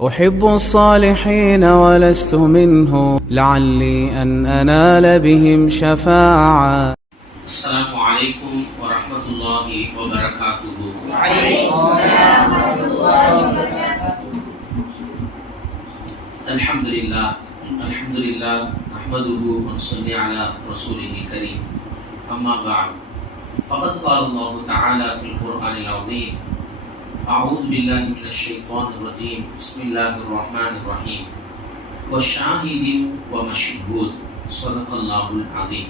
أحب الصالحين ولست منه لعلي أن أنال بهم شفاعة. السلام عليكم ورحمة الله وبركاته. وعليكم السلام ورحمة الله وبركاته. الحمد لله نحمده ونصلي على رسوله الكريم. أما بعد فقد قال الله تعالى في القرآن العظيم: أعوذ بالله من الشيطان الرجيم. بسم الله الرحمن الرحيم. وشاهد ومشهود صدق الله العظيم.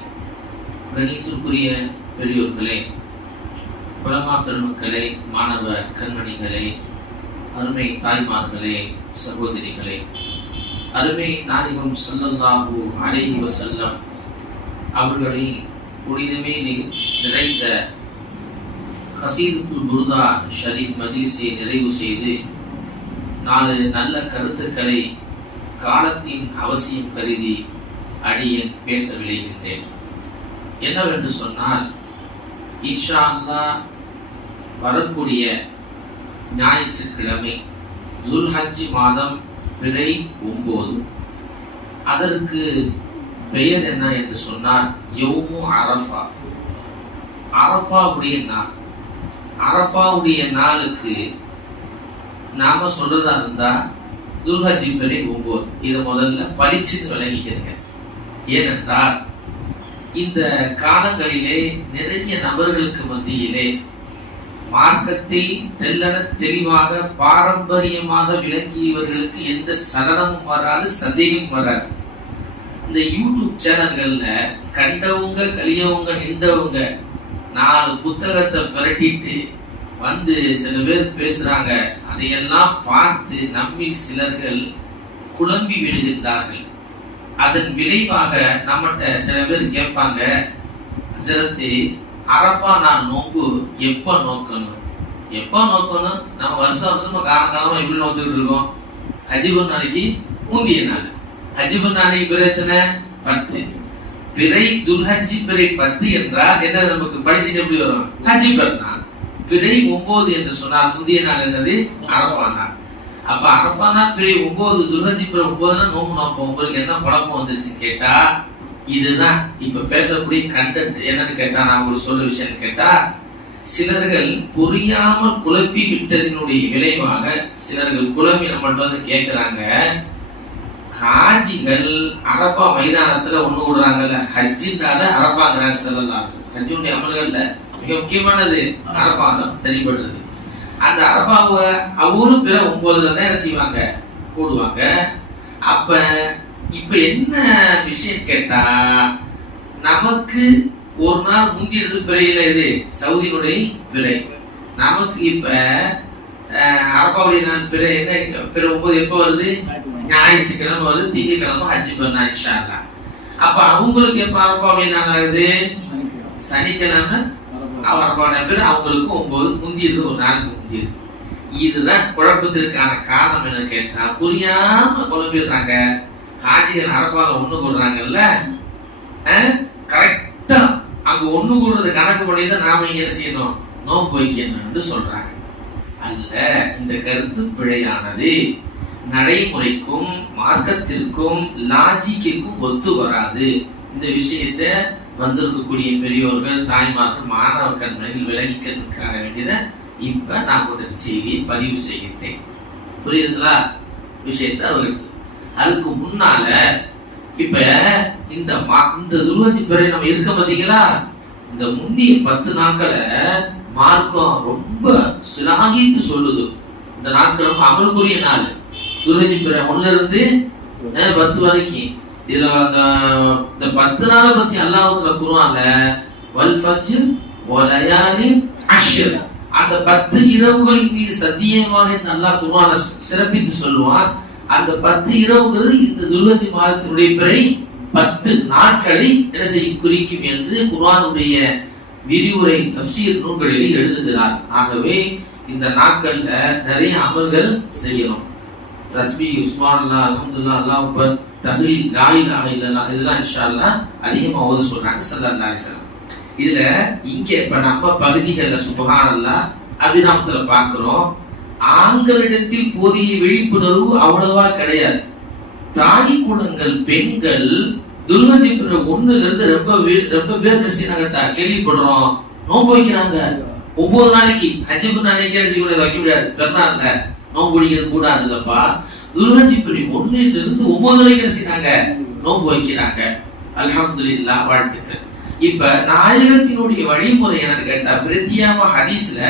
கணித்திற்குரிய பெரியோர்களே, உலமா பெருமக்களே, மாணவ கண்மணிகளே, அருமை தாய்மார்களே, சகோதரிகளே, அருமை நாயகம் ஸல்லல்லாஹு அலைஹி வஸல்லம் அவர்களின் புனிதமே நிறைந்த கஸீதத்துல் புர்தா ஷரீஃப் மஜ்லிஸை நிறைவு செய்து 4 நல்ல கருத்துக்களை காலத்தின் அவசியம் கருதி அடியேன் பேச விளைகின்றேன். என்னவென்று சொன்னால், இன்ஷா அல்லாஹ் வரக்கூடிய ஞாயிற்றுக்கிழமை துல்ஹஜ் மாதம் பிறை 9. அதற்கு பெயர் என்ன என்று சொன்னால் யௌமு அரஃபா. அரஃபாவுடைய நாள். அரஃபாவுடைய நாளுக்கு நாம சொல்றதா இருந்தா துல்ஹஜ் பிறை 9. இதை முதல்ல பளிச்சு விளங்கிக்கிறங்க. ஏனென்றால் இந்த காலங்களிலே நிறைய நபர்களுக்கு மத்தியிலே மார்க்கத்தை தெல்லன தெளிவாக பாரம்பரியமாக விளங்கியவர்களுக்கு எந்த சலனமும் வராது, சந்தேகமும் வராது. இந்த யூடியூப் சேனல்கள்ல கண்டவங்க கலியவங்க நின்றவங்க 4 புத்தகத்தை புரட்டிட்டு வந்து சில பேர் பேசுறாங்க. அதையெல்லாம் பார்த்து நம்மில் சிலர்கள் குழம்பி விடுகின்றார்கள். அதன் விளைவாக நம்மகிட்ட சில பேர் கேட்பாங்க, ஹஜ்ரத் அரஃபா நாள் நோன்பு எப்ப நோக்கணும்? நம்ம வருஷமா காலங்காலமா எப்படி நோக்கிட்டு இருக்கோம்? ஹஜ்ஜிபன் நாளைக்கு முந்திய நாள். ஹஜ்ஜிபன் நாளைக்கு பிறை எத்தனை? 10. பிறை துல்ஹஜ் பிறை 10 என்றால் என்ன? நமக்கு படிச்சுட்டு எப்படி வரும்? ஹஜ்ஜி பெருநாள். பிறை 9 என்று சொன்னால் முந்திய நாள் என்னது? அரஃபா நாள். அப்ப அரஃபா நாள் பிறை 9, துல்ஹஜ் பிறை 9 நோம்பு நோப்போம். உங்களுக்கு என்ன குழப்பம் வந்துருச்சு கேட்டா, இதுதான் இப்ப பேசக்கூடிய கண்டென்ட். என்னன்னு கேட்டா, நான் உங்களுக்கு சொல்ற விஷயம் கேட்டா, சிலர்கள் புரியாமல் குழப்பி விட்டதினுடைய விளைவாக சிலர்கள் குழம்பி நம்மள்ட்ட வந்து கேட்கிறாங்க, ஹாஜிகள் அரஃபா மைதானத்துல ஒண்ணு விடுறாங்கல்ல, ஹஜ்ஜினால அரஃபாங்கிறாங்க. ஸல்லல்லாஹு அலைஹி வஸல்லம் ஹஜ்ஜுடைய அமல்கள்ல மிக முக்கியமானது அரஃபா தான் தெரியப்படுறது. அந்த அரஃபாவை அவரும் பிற 9ல தான் என்ன செய்வாங்க? கூடுவாங்க. அப்ப இப்ப என்ன விஷயம் கேட்டா, நமக்கு ஒரு நாள் முந்தியது பிறையில இது சவுதியினுடைய பிறை. நமக்கு இப்ப அரபாவுடைய நாள் பிறை என்ன? பிறை 9 எப்ப வருது? ஞாயிற்றுக்கிழமை வருது. திங்கட்கிழமை ஹஜ்ஜி பெருநாள் இன்ஷா அல்லாஹ். அப்ப அவங்களுக்கு எப்ப அரபாவுடைய நாள் ஆகுது? சனிக்கிழமை அரபாவுடைய பிறை அவங்களுக்கு 9 முந்தியது, ஒரு நாளுக்கு முந்தியது. இதுதான் குழப்பத்திற்கான காரணம். என்ன கேட்டா, புரியாம குழப்பிடுறாங்க. ஹாஜிகள் அரஃபால ஒண்ணு கூடுறாங்கல்ல, கரெக்டா அங்க ஒண்ணு கூடுறது கணக்கு பண்ணிதான் நாம இங்க என்ன செய்யணும்? நோன்பு வைக்கணும்னு சொல்றாங்க. அல்ல, இந்த கருத்து பிழையானது. நடைமுறைக்கும் மார்க்கத்திற்கும் லாஜிக்கும் ஒத்து வராது. இந்த விஷயத்தை வந்திருக்கக்கூடிய பெரியோர்கள், தாய்மார்கள், மாணவ கண்மணிகள் விளங்கிக்கிறதுக்காக வேண்டியதை இப்ப நான் கொடுத்த செய்தியை பதிவு செய்கின்றேன். புரியுதுங்களா விஷயத்தை அவர்களுக்கு? அதுக்கு முன்னால இப்ப இந்த துல்ஹஜ் பிறை நம்ம இருக்க பாத்தீங்களா, இந்த முந்திய 10 நாட்களை மார்க்கம் ரொம்ப சிலாகித்து சொல்லுது. இந்த நாட்கள் அமலுக்குரிய நாள். துல்ஹஜ் பிறை 1ல இருந்து 10 வரைக்கும். இதுல இந்த 10 நாளை பத்தி அல்லாஹ் குர்ஆன்ல வல் ஃபஜ்ர் வ லயாலின் அஷ்ர், அந்த 10 இரவுகளின் மீது சத்தியமாக அல்லாஹ் குர்ஆன்ல சிறப்பித்து சொல்லுவான். அந்த 10 இரவுகள் இந்த துல்ஹஜ் மாதத்தினுடைய பிறை 10 நாட்களை என்ன செய்யும்? குறிக்கும் என்று குர்ஆனுடைய விரிவுரை தஃப்சீர் நூல்களில் எழுதுகிறார். ஆகவே இந்த நாட்கள்ல நிறைய அமல்கள் செய்யணும். தஸ்பீஹ், சுப்ஹானல்லாஹ், அல்ஹம்துலில்லாஹ், அல்லாஹ் அக்பர், தஹ்லீல், லா இலாஹா இல்லல்லாஹ், இதெல்லாம் இன்ஷா அல்லாஹ் அதிகமா ஓத சொல்றாங்க ஸல்லல்லாஹு அலைஹி வஸல்லம். இதுல இங்க இப்ப நம்ம பகுதிகள்ல சுப்ஹானல்லாஹ் அபிநாமத்துல பாக்குறோம். ஆண்களிடத்தில் போதிய விழிப்புணர்வு அவ்வளவா கிடையாது. தாய் குலங்கள் பெண்கள் துல்ஹஜ் 1 இருந்து ரொம்ப பேர் கேள்விப்படுறோம், நோன்பு வைக்கிறாங்க 9 நாளைக்கு. ஹஜ் அன்னைக்கு வைக்க முடியாது, பெருநாள்ல நோன்பு பிடிக்கிறது கூடாதுல்லப்பா. துல்ஹஜ் 1 இருந்து 9 வரைக்கும் நோன்பு வைக்கிறாங்க. அல்ஹம்துலில்லாஹ், வாழ்த்துக்கள். இப்ப நாயகத்தினுடைய வழிமுறை என்னன்னு கேட்டா, பிரத்தியாம ஹதீஸ்ல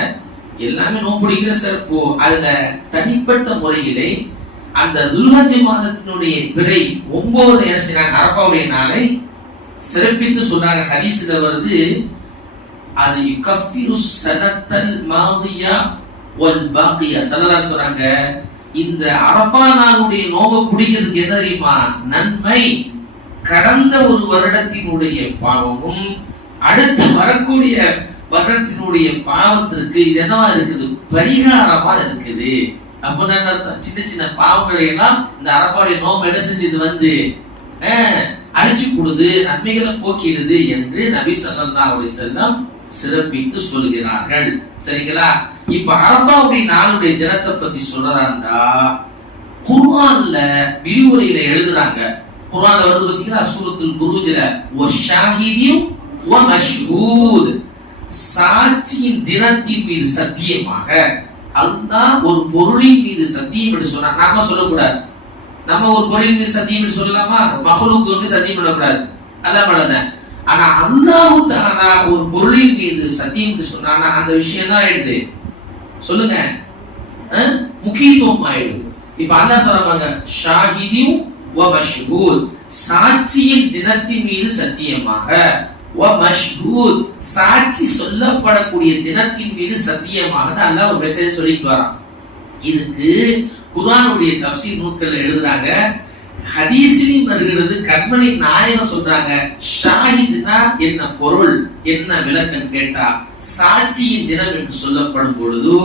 எல்லாமே நோன்பு பிடிக்கிற சிறப்பு. அதுல தனிப்பட்ட முறையிலே அந்த துல்ஹஜ் மாதத்தினுடைய பிறை 9 என்ன செய்றாங்க, அரஃபாவுடைய நாளை சிறப்பித்து சொன்னாங்க. ஹதீஸ்ல வருது, அது யுகஃபிரு ஸனத்தல் மாதியா வல் பாகியா. ஸல்லல்லாஹு சொல்றாங்க, இந்த அரஃபா நாளுடைய நோன்பு பிடிக்கிறதுக்கு என்ன தெரியுமா நன்மை? கடந்த ஒரு வருடத்தினுடைய பாவமும் அடுத்து வரக்கூடிய வருடத்தினுடைய பாவத்திற்கு இது என்னவா இருக்குது, பரிகாரமா இருக்குது. அப்படின்னா சின்ன சின்ன பாவங்களை எல்லாம் இந்த அரஃபாவுடைய நோன்பு என்ன செஞ்சது அழிச்சு கொடுது, நன்மைகளை போக்கிடுது என்று நபி ஸல்லல்லாஹு அலைஹி வஸல்லம் சிறப்பித்து சொல்கிறார்கள். சரிங்களா? இப்ப அரஃபாவுடைய நாளுடைய தினத்தை பத்தி சொல்றாண்டா, குர்ஆன்ல விரிவுரையில எழுதுறாங்க. குர்ஆன்ல வருது பாத்தீங்களா, சூரத்துல் புரூஜ்ல வஷாஹிதியும் வமஷ்ஹூத், சாட்சியின் தினத்தின் மீது சத்தியமாக அல்லாஹ் ஒரு பொருளின் மீது சத்தியம் என்று சொன்னா நாம சொல்லக்கூடாது. நம்ம ஒரு பொருளின் மீது சத்தியம் என்று சொல்லலாமா? மஹ்லூக்கு சத்தியம் பண்ணக்கூடாது, அல்லாஹ் பண்ணல. ஆனா அல்லாஹ் தஆலா ஒரு பொருளின் மீது சத்தியம் என்று சொன்னானா அந்த விஷயம் தான் ஆயிடுது, சொல்லுங்க, முக்கியத்துவம் ஆயிடுது. இப்ப அல்லாஹ் சொல்றாங்க, ஷாஹிதியும் வமஷ்ஹூத், சாட்சியின் தினத்தின் மீது சத்தியமாக, வமஷ்ஹூத், சாட்சி சொல்லப்படக்கூடிய தினத்தின் மீது சத்தியமாக அல்லாஹ் ஒரு மெசேஜ் சொல்லிட்டு வரான். இதுக்கு குர்ஆனுடைய தஃப்சீர் நூல்கள் எழுதுறாங்க, ஹதீஸிலும் வருகிறது. கர்மணி நாயகம் சொல்றாங்க, ஷாஹித்னா என்ன பொருள், என்ன விளக்கம் கேட்டா, சாட்சியின் தினம் என்று சொல்லப்படும் பொழுது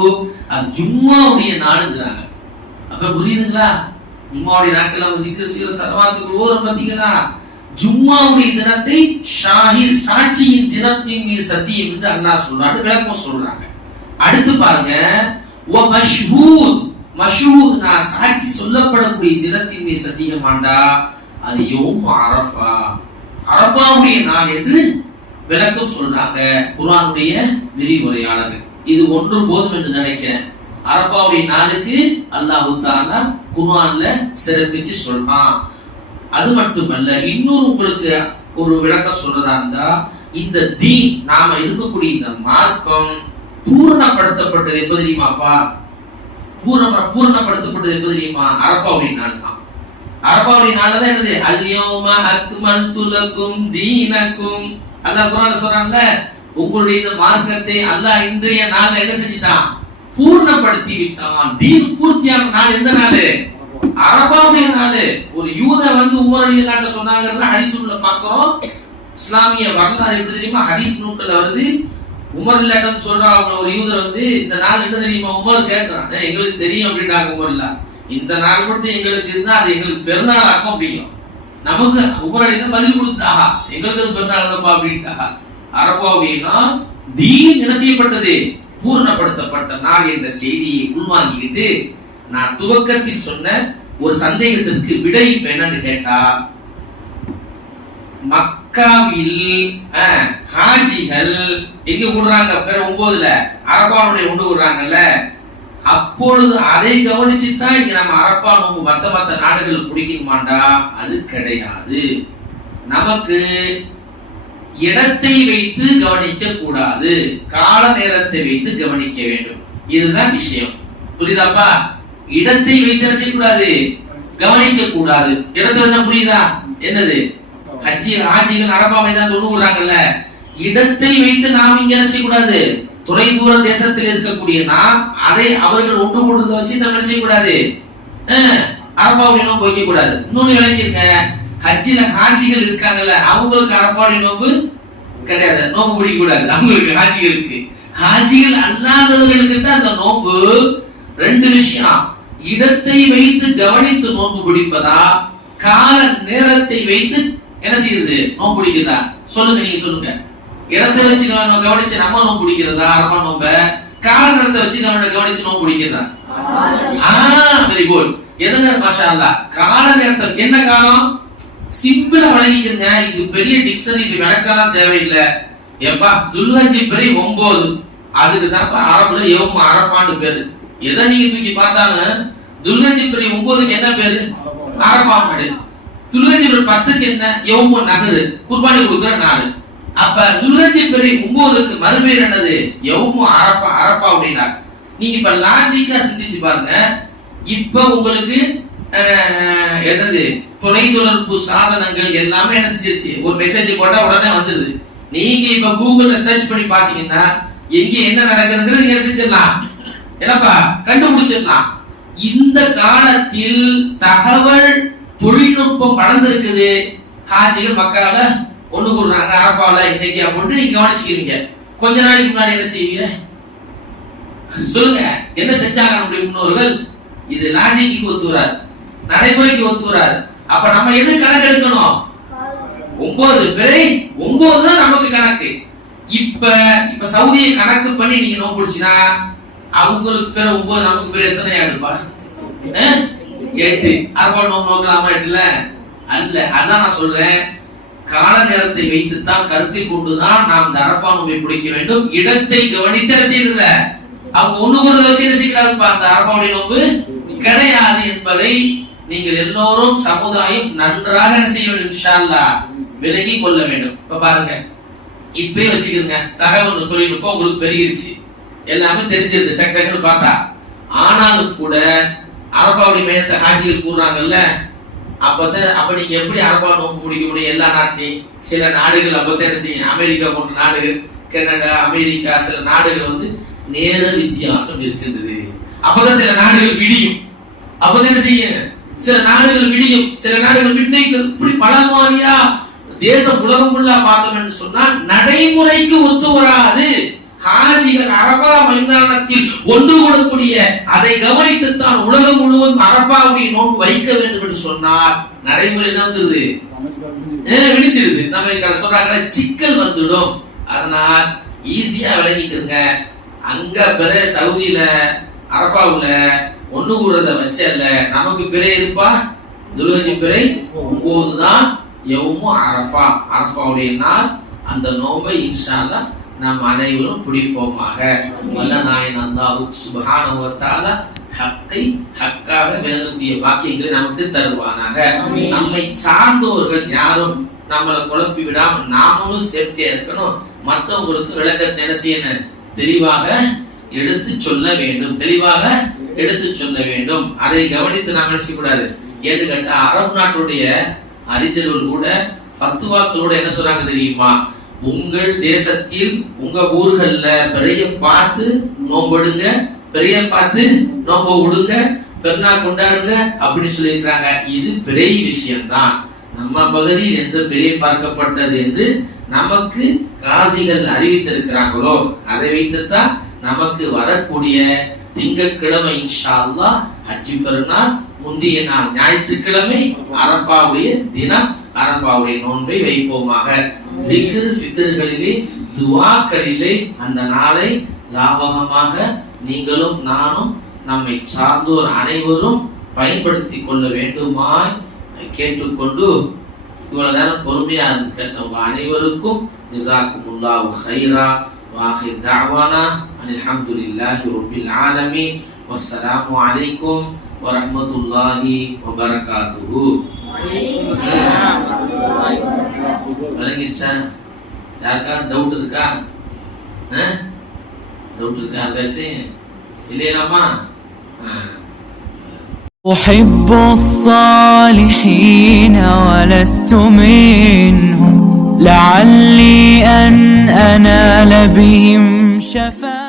அது ஜும்மாவுடைய நாளுங்கிறாங்க. அப்ப புரியுதுங்களா? ஜும்மாவுடைய நாட்கள் திக்ர் சீர ஸலவாத்துக்குள் ஓரம் பாத்தீங்களா, ஜும்மாவுடைய தினத்தை ஷாஹித், சாட்சியின் தினத்தின் மீது சத்தியம் என்று அல்லாஹ் சொல்றாரு, விளக்கம் சொல்றாங்க. அடுத்து பாருங்க, வ மஷ்ஹூத், மஷ்ஹூத் நான் சாட்சி சொல்லப்படக்கூடிய தினத்தின் மீது சத்தியமாண்டா அது யௌம் அரஃபா, அரஃபாவுடைய நாள் என்று விளக்கம் சொல்றாங்க குர்ஆனுடைய விரிவுரையாளர்கள். இது ஒன்று போதும் என்று நினைக்கிறேன். அரஃபாவுடைய நாளுக்கு அல்லாஹ் தஆலா குர்ஆன்ல சிறப்பித்து சொல்றான். அது மட்டுமல்ல, இன்னொரு உங்களுக்கு ஒரு விளக்கம் சொல்றதா இருந்தா, இந்த தீன் நாம இருக்கக்கூடிய இந்த மார்க்கம் பூரணப்படுத்தப்பட்டது எப்ப தெரியுமாப்பா? பூரணப்படுத்தப்பட்டது எப்ப தெரியுமா? அரஃபாவுடைய நாள் தான். அரஃபாவுடைய நாள்ல தான் என்னது, அல்யௌம அக்மல்து லக்கும் தீனக்கும். அல்லாஹ் குர்ஆன்ல சொல்றான்ல, உங்களுடைய இந்த மார்க்கத்தை அல்லாஹ் இன்றைய நாள்ல என்ன செஞ்சிட்டான், பூர்ணப்படுத்தி விட்டான். தீன் பூர்த்தியான நாள் எந்த நாள்? அரஃபாவுடைய நாள். ஒரு யூத உமர் ரலியல்லாஹு அன்ஹு சொன்னாங்கன்னு ஹதீஸ்ல பார்க்கிறோம். இஸ்லாமிய வரலாறு எப்படி தெரியுமா, ஹதீஸ் நூல்ல வருது. உமர் ரலியல்லாஹு அன்ஹு சொல்றாங்க, ஒரு யூதர் இந்த நாள் என்ன தெரியுமா உமர் கேக்குறாங்க, எங்களுக்கு தெரியும் அப்படின்றாங்க உமர்ல. இந்த நாள் மட்டும் எங்களுக்கு இருந்தா அது எங்களுக்கு பெருநாள் ஆகும் அப்படிங்கும். நமக்கு உமர் ரலியல்லாஹு பதில் கொடுத்தாங்க, எங்களுக்கு அது பெருநாள் தான்ப்பா அப்படின்ட்டாங்க. அரஃபாவுடைய தீன் என்ன செய்யப்பட்டது, பூர்ணப்படுத்தப்பட்ட நாள் என்ற செய்தியை உள்வாங்கிக்கிட்டு நான் துவக்கத்தில் சொன்ன ஒரு சந்தேகத்திற்கு விடை என்னன்னு கேட்டா, மக்காவில் ஹாஜிகள் எங்க கூடுறாங்க, 9ல அரஃபாவுடைய ஒன்று கூடுறாங்கல்ல, அப்பொழுது அதை கவனிச்சுதான் இங்க நம்ம அரஃபா நோம்பு மத்த நாடுகள் பிடிக்கணுமாண்டா? அது கிடையாது. நமக்கு இடத்தை வைத்து கவனிக்க கூடாது, கால நேரத்தை வைத்து கவனிக்க வேண்டும். இதுதான் விஷயம், புரியுதாப்பா? இடத்தை வைத்து என்ன செய்யக்கூடாது, கவனிக்க கூடாது. இடத்தை வச்சா புரியுதா என்னது? ஹாஜிகள் அரஃபா மைதானம் ஒண்ணு கூடுறாங்கல்ல, இடத்தை வைத்து நாம் இங்க என்ன செய்யக்கூடாது, தொலை தூர தேசத்தில் இருக்கக்கூடிய நாம் அதை அவர்கள் ஒன்று கூடுறத வச்சு நம்ம என்ன செய்யக்கூடாது, அரஃபாவுடைய நோன்பு வைக்க கூடாது. இன்னொன்னு விளங்கிருங்க, ஹஜ்ஜில ஹாஜிகள் இருக்காங்கல்ல, அவங்களுக்கு அரஃபாவுடைய நோன்பு கிடையாது, நோன்பு பிடிக்க கூடாது அவங்களுக்கு. ஹாஜிகளுக்கு, ஹாஜிகள் அல்லாதவர்களுக்கு தான் அந்த நோன்பு. ரெண்டு விஷயம், இடத்தை வைத்து கவனித்து நோன்பு பிடிப்பதா, கால நேரத்தை வைத்து என்ன செய்யுது நோன்பு பிடிக்கிறதா? சொல்லுங்க, நீங்க சொல்லுங்க. இடத்தை வச்சு கவனிச்சு நம்ம நோன்பு பிடிக்கிறதா அரஃபா நோன்ப, கால நேரத்தை வச்சு கவனிச்சு நோன்பு பிடிக்கிறதா? Very good. எதங்க மாஷா அல்லாஹ், கால நேரத்தை என்ன காலம் சிம்பிளா வழங்கிக்கங்க. இது பெரிய டிக்ஷனரி, இது விளக்கலாம் தேவையில்லை. ஏப்பா துல்ஹஜ் பிறை 9, அதுக்கு தான் அரபுல யௌம் அரஃபான்னு பேரு. எதை நீங்க தூக்கி பார்த்தாலும் துல்ஹஜ் பிறை 9க்கு என்ன பேரு? அரஃபா நாடு. துல்ஹஜ் பிறை 10க்கு என்ன? யௌம் நஹர், குர்பானி கொடுக்கிற நாள். அப்ப துல்ஹஜ் பிறை 9க்கு மறுபேர் என்னது? யௌம் அரஃபா, அரஃபாவுடைய நாள். நீங்க இப்ப லாஜிக்கா சிந்திச்சு பாருங்க. இப்ப உங்களுக்கு என்னது தொலைத்தொடர்பு சாதனங்கள் எல்லாமே என்ன செஞ்சிருச்சு? ஒரு மெசேஜ் போட்டா உடனே வந்துருது. நீங்க இப்ப கூகுள்ல சர்ச் பண்ணி பாத்தீங்கன்னா எங்க என்ன நடக்குதுங்கிறது நீங்க செஞ்சிடலாம், என்னப்பா கண்டுபிடிச்சிடலாம். இந்த காலத்தில் தகவல் தொழில்நுட்பம் வளர்ந்துருக்குது. ஹாஜிகள் மக்கால ஒண்ணு கூடுறாங்க அரஃபால இன்னைக்கு அப்படின்னு நீங்க கவனிச்சுக்கிறீங்க. கொஞ்ச நாளைக்கு முன்னாடி என்ன செய்வீங்க சொல்லுங்க? என்ன செஞ்சாங்க நம்முடைய முன்னோர்கள்? இது லாஜிக்கு ஒத்து வராது, நடைமுறைக்கு ஒத்து வராது. அப்ப நம்ம எது கணக்கு எடுக்கணும்? 9 பிறை 9 தான் நமக்கு கணக்கு. இப்ப சவுதியை கணக்கு பண்ணி நீங்க நோம்பு பிடிச்சினா அவங்களுக்கு பேர் 9, நமக்கு பேர் எத்தனை ஆயிடுப்பா? 8. அரபா நோம்பு நோக்கலாமா? 8ல அல்ல. அதான் நான் சொல்றேன், கால நேரத்தை வைத்துத்தான் கருத்தில் கொண்டுதான் நாம் அரஃபா நோம்பை பிடிக்க வேண்டும். இடத்தை கவனித்து செய்யல. அவங்க ஒண்ணு கூட வச்சு என்ன செய்யறாருப்பா? அந்த அரபாவுடைய நோம்பு கிடையாது என்பதை நீங்கள் எல்லோரும் சமுதாயம் நன்றாக என்ன செய்ய வேண்டும், இன்ஷா அல்லாஹ் விலகி கொள்ள வேண்டும். இப்ப பாருங்க, இப்பயே வச்சுக்கிறங்க, தகவல் தொழில்நுட்பம் உங்களுக்கு பெருகிருச்சு, எல்லாமே தெரிஞ்சிருது டக்கு டக்குன்னு பார்த்தா. ஆனாலும் கூட அரபாவுடைய மையத்தை ஹாஜிகள் கூறுறாங்கல்ல, அப்ப நீங்க எப்படி அரபா நோம்பு முடிக்க முடியும்? எல்லா நாட்டிலையும் சில நாடுகள் அப்பதான் என்ன செய்யும், அமெரிக்கா போன்ற நாடுகள், கனடா, அமெரிக்கா, சில நாடுகள் வந்து நேர வித்தியாசம் இருக்கின்றது. அப்பதான் சில நாடுகள் விடியும். அப்பதான் என்ன செய்யும், சில நாடுகள் விடியும், சில நாடுகள் மிட்நைட். இப்படி பல மாதிரியா தேசம் உலகம் ஃபுல்லா பார்த்தோம் என்று சொன்னால் நடைமுறைக்கு ஒத்து வராது. ஹாஜிகள் அரபா மைதானத்தில் ஒன்று கூடக்கூடிய அதை கவனித்துத்தான் உலகம் முழுவதும் அரபாவுடைய நோன்பு வைக்க வேண்டும் என்று சொன்னால் நடைமுறை வந்துருது, விழிச்சிருது. நம்ம சொல்றாங்க சிக்கல் வந்துடும். அதனால் ஈஸியா விளங்கிக்கிறங்க. அங்க பிற சவுதியில அரபாவுல ஒண்ணு கூடுறத வச்சல்ல, நமக்கு பிறை இருப்பா துல்ஹஜ் பிறை 9 தான் யௌம் அரஃபா, அரஃபாவுடைய நாள். அந்த நோன்பை இன்ஷா அல்லாஹ் நாம் அனைவரும் பிடிப்போமாக. வல்ல நாயன் அல்லாஹ் சுப்ஹானஹு வ தஆலா ஹக்கை ஹக்காக விளங்கக்கூடிய வாக்கியங்களை நமக்கு தருவானாக. நம்மை சார்ந்தவர்கள் யாரும் நம்மளை குழப்பி விடாம நாமளும் சேஃப்டியா இருக்கணும். மற்றவங்களுக்கு விளக்கத்தை என்ன செய்யணும், தெளிவாக எடுத்து சொல்ல வேண்டும், தெளிவாக எடுத்து சொல்ல வேண்டும். அதை கவனித்து நாம் என்ன செய்யக்கூடாது. ஏன்னு கேட்டா அரபு நாட்டுடைய அறிஞர்கள் கூட ஃபத்வாக்களோட என்ன சொல்றாங்க தெரியுமா? உங்கள் தேசத்தில் உங்க ஊர்கள்ல பெரிய பார்த்து நோம்படுங்க, பெரிய பார்த்து நோம்ப விடுங்க, பெருநா கொண்டாடுங்க அப்படின்னு சொல்லியிருக்காங்க. இது பெரிய விஷயம்தான். நம்ம பகுதியில் என்று பெரிய பார்க்கப்பட்டது என்று நமக்கு காசிகள் அறிவித்திருக்கிறார்களோ அதை வைத்துத்தான் நமக்கு வரக்கூடிய திங்கட்கிழமை இன்ஷா அல்லாஹ் ஹஜ்ஜி பெருநாள் முந்திய நாள் ஞாயிற்றுக்கிழமை அரஃபாவுடைய தினம் அரஃபாவுடைய நோன்பை வைப்போமாக. திக்ர் ஃபிக்ர்களிலே துஆக்களிலே அந்த நாளை லாபகமாக நீங்களும் நானும் நம்மை சார்ந்தோர் அனைவரும் பயன்படுத்திக் கொள்ள வேண்டுமாய் கேட்டுக்கொண்டு இவ்வளவு நேரம் பொறுமையா இருந்து கேட்டவங்க அனைவருக்கும் ஜஸாக்குமுல்லாஹு கைரா وآخر دعوانا أن الحمد لله رب العالمين والسلام عليكم ورحمة الله وبركاته. விளங்கிடுச்சா? யாருக்காவது டவுட் இருக்கா? டவுட் இருக்கா யாருக்காச்சும்? இல்லையாம்மா? أحب الصالحين ولست منهم لعلي أن أنال بهم شفاعة.